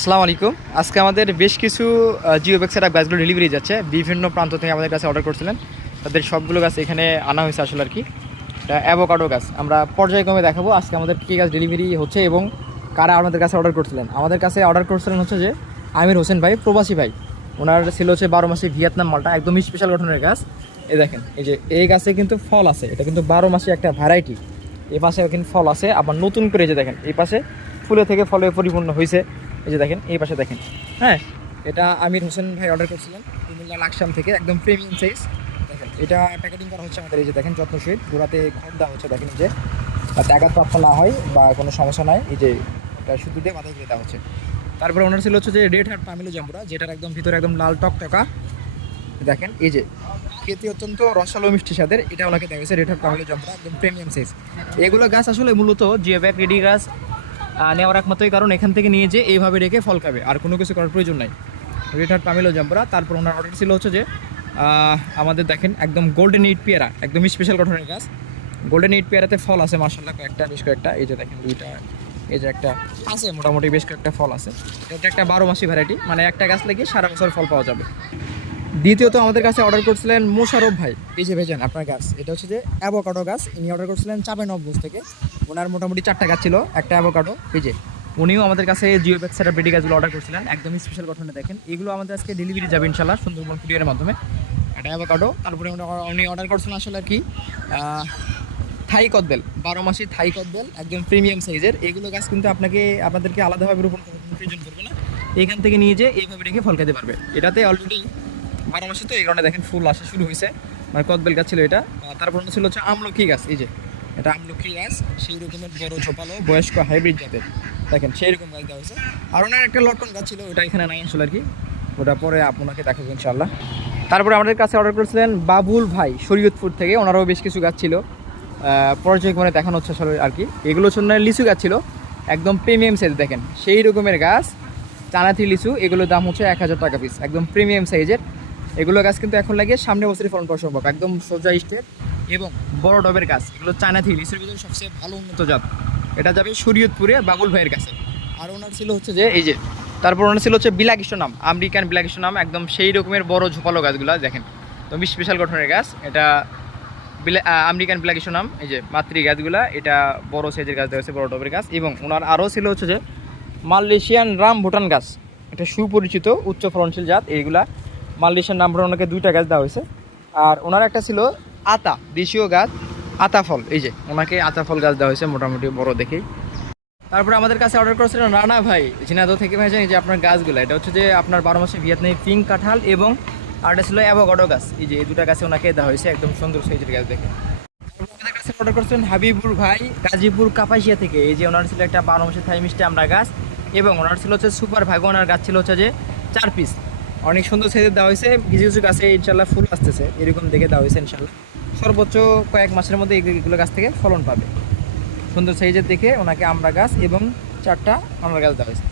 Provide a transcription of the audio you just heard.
আসসালামু আলাইকুম। আজকে আমাদের বেশ কিছু জিও ব্যাক্সের গাছগুলো ডেলিভারি যাচ্ছে। বিভিন্ন প্রান্ত থেকে আমাদের কাছে অর্ডার করছিলেন। তাদের সবগুলো গাছ এখানে আনা হয়েছে আসলে আর কি। অ্যাভোকাডো গাছ। আমরা পর্যায়ক্রমে দেখাবো আজকে আমাদের কী গাছ ডেলিভারি হচ্ছে এবং কারা আমাদের কাছে অর্ডার করছিলেন। আমাদের কাছে অর্ডার করছিলেন হচ্ছে যে আমির হোসেন ভাই, প্রবাসী ভাই। ওনার ছিল হচ্ছে বারো মাসে ভিয়েতনাম মালটা, একদম স্পেশাল গঠনের গাছ। এই দেখেন, এই যে এই গাছে কিন্তু ফল আছে। এটা কিন্তু বারো মাসে একটা ভ্যারাইটি এই পাশে কিন্তু ফল আছে। আবার নতুন করে যে দেখেন, এই পাশে ফুলে থেকে ফলে পরিপূর্ণ হয়েছে। এই যে দেখেন, এই পাশে দেখেন। হ্যাঁ এটা আমির হোসেন ভাই অর্ডার করছিলেন, কুমিল্লা লাকসাম থেকে, একদম প্রিমিয়াম সাইজ দেখেন, এটা প্যাকেটিং করা হচ্ছে আমাদের এই যে দেখেন যত্নশীল গোড়াতে ঘর দেওয়া হচ্ছে, দেখেন যে। যাতে আঘাতপ্রাপ্ত না হয় বা কোনো সমস্যা নাই, এই যে এটা শুধু দিয়ে মাথায় দিয়ে দেওয়া হচ্ছে। তারপরে ওনার ছিল হচ্ছে যে রেড হার্ট পামিলো জাম্বুরা যেটার একদম ভিতরে একদম লাল টক টকা দেখেন, এই যে, খেতে অত্যন্ত রসালো মিষ্টি স্বাদের, এটা ওনাকে দেওয়া হয়েছে রেড হার্ট পামিলো জাম্বুরা একদম প্রিমিয়াম সাইজ এগুলো গাছ আসলে মূলত জিও ব্যাগ রেডি গাছ নেওয়ার একমাত্রই কারণ এখান থেকে নিয়ে যে এইভাবে রেখে ফল খাবে। আর কোনো কিছু করার প্রয়োজন নাই। রেড হার্ট পামিলো জাম্বুরা তারপর ওনার অর্ডার ছিল হচ্ছে যে আমাদের দেখেন একদম গোল্ডেন ইট পেয়ারা একদম স্পেশাল গঠনের গাছ। গোল্ডেন ইট পেয়ারাতে ফল আছে মার্শাল্লাহ কয়েকটা, বেশ কয়েকটা। এই যে দেখেন দুইটা, এই যে একটা আছে, মোটামুটি বেশ কয়েকটা ফল আছে। এটা একটা বারো মাসি ভ্যারাইটি মানে একটা গাছ লাগিয়ে সারা বছর ফল পাওয়া যাবে। দ্বিতীয়ত আমাদের কাছে অর্ডার করছিলেন মোশারফ ভাই। এই যে ভেজেন, আপনার গাছ, এটা হচ্ছে যে অ্যাভোকাডো গাছ। ইনি অর্ডার করছিলেন চাপে নবগঞ্জ থেকে। ওনার মোটামুটি চারটা গাছ ছিল, একটা অ্যাভোকাডো এই যে। উনিও আমাদের কাছে জিও সেটা বেডি গাছগুলো অর্ডার করছিলেন একদম স্পেশাল গঠনে দেখেন। এগুলো আমাদের আজকে ডেলিভারি যাবে ইনশাল্লাহ সুন্দরবন কুরিয়ারের মাধ্যমে। একটা অ্যাভোকাডো তারপরে উনি- অর্ডার করছিলেন আসলে আর কি থাই কদবেল, বারো মাসি থাই কদবেল, একদম প্রিমিয়াম সাইজের এগুলো গাছ কিন্তু আপনাকে, আপনাদেরকে আলাদাভাবে রোপণ করার প্রয়োজন করবে না। এখান থেকে নিয়ে যে এইভাবে রেখে ফল খেতে পারবে। এটাতে অলরেডি বারো মাসে তো এই কারণে দেখেন ফুল আসা শুরু হয়েছে মানে কদবেল গাছ ছিল এটা। তারপর ছিল হচ্ছে আমলকি গাছ এই যে। এটা আমলকি গাছ সেই রকমের বড় ঝোপালো বয়স্ক হাইব্রিড জাতের। দেখেন সেই রকম গাছ দেওয়া হয়েছে। আর ওনার একটা লটকন গাছ ছিল ওটা এখানে নাই আসলে আর কি। ওটা পরে আপনাকে দেখাবো ইনশাল্লাহ তারপরে আমাদের কাছে অর্ডার করেছিলেন বাবুল ভাই শরীয়তপুর থেকে। ওনারও বেশ কিছু গাছ ছিল। আহ, পর্যায়ক্রমে দেখানো হচ্ছে আসলে আর কি। এগুলো হচ্ছে ওনার লিচু গাছ ছিল। একদম প্রিমিয়াম সাইজ দেখেন। সেই রকমের গাছ চানাথি লিচু এগুলোর দাম হচ্ছে এক হাজার টাকা পিস একদম প্রিমিয়াম সাইজের এগুলো গাছ কিন্তু এখন লাগিয়ে সামনে বছরই ফলন করা সম্ভব। একদম সোজা স্টেপ এবং বড় ডবের গাছ। এগুলো চানাথি লিচুর ভিতরে সবচেয়ে ভালো উন্নত জাত। এটা যাবে শরীয়তপুরে বাবুল ভাইয়ের কাছে আর ওনার ছিল হচ্ছে যে, এই যে, তারপর ওনার ছিল হচ্ছে বিলাকৃষ্ণ নাম, আমেরিকান বিলাকৃষ্ণ নাম, একদম সেই রকমের বড় ঝোপালো গাছগুলো, দেখেন। তো স্পেশাল গঠনের গাছ। এটা আমেরিকান বিলাকৃষ্ণ নাম, এই যে মাতৃ গাছগুলা, এটা বড় সাইজের গাছ দেওয়া হয়েছে, বড় টবের গাছ। এবং ওনার আরও ছিল হচ্ছে যে মালয়েশিয়ান রাম ভুটান গাছ। এটা সুপরিচিত, উচ্চ ফলনশীল জাত, এইগুলা। মালয়েশিয়ান নাম ভুটান ওনাকে দুইটা গাছ দেওয়া হয়েছে। আর ওনার একটা ছিল আতা, দেশীয় গাছ, আতা ফল। এই যে, ওনাকে আতা ফল গাছ দেওয়া হয়েছে, মোটামুটি বড় দেখেই। তারপরে আমাদের কাছে অর্ডার করেছিলেন রানা ভাই ঝিনাদো থেকে। ভাই জানি যে আপনার গাছগুলো, এটা হচ্ছে যে আপনার বারো মাসে ভিয়েতনামি পিঙ্ক কাঁঠাল এবং আরেকটা ছিল অ্যাভোকাডো গাছ। এই যে, এই দুটা গাছে ওনাকে দেওয়া হয়েছে, একদম সুন্দর সাইজের গাছ দেখে। আমাদের কাছে অর্ডার করেছিলেন হাবিবুর ভাই, গাজীপুর, কাপাসিয়া থেকে। এই যে, ওনার ছিল একটা বারো মাসে থাই মিষ্টি আমরা গাছ এবং ওনার ছিল হচ্ছে সুপার ভাগো। ওনার গাছ ছিল হচ্ছে যে চার পিস অনেক সুন্দর সাইজের দেওয়া হয়েছে। কিছু কিছু গাছে ইনশাল্লাহ ফুল আসতেছে। এরকম দেখে দেওয়া হয়েছে ইনশাল্লাহ সর্বোচ্চ কয়েক মাসের মধ্যে এগুলো গাছ থেকে ফলন পাবে। সুন্দর সাইজের দেখে ওনাকে আমরা গাছ এবং চারটা আমরা গাছ দেওয়া হয়েছে।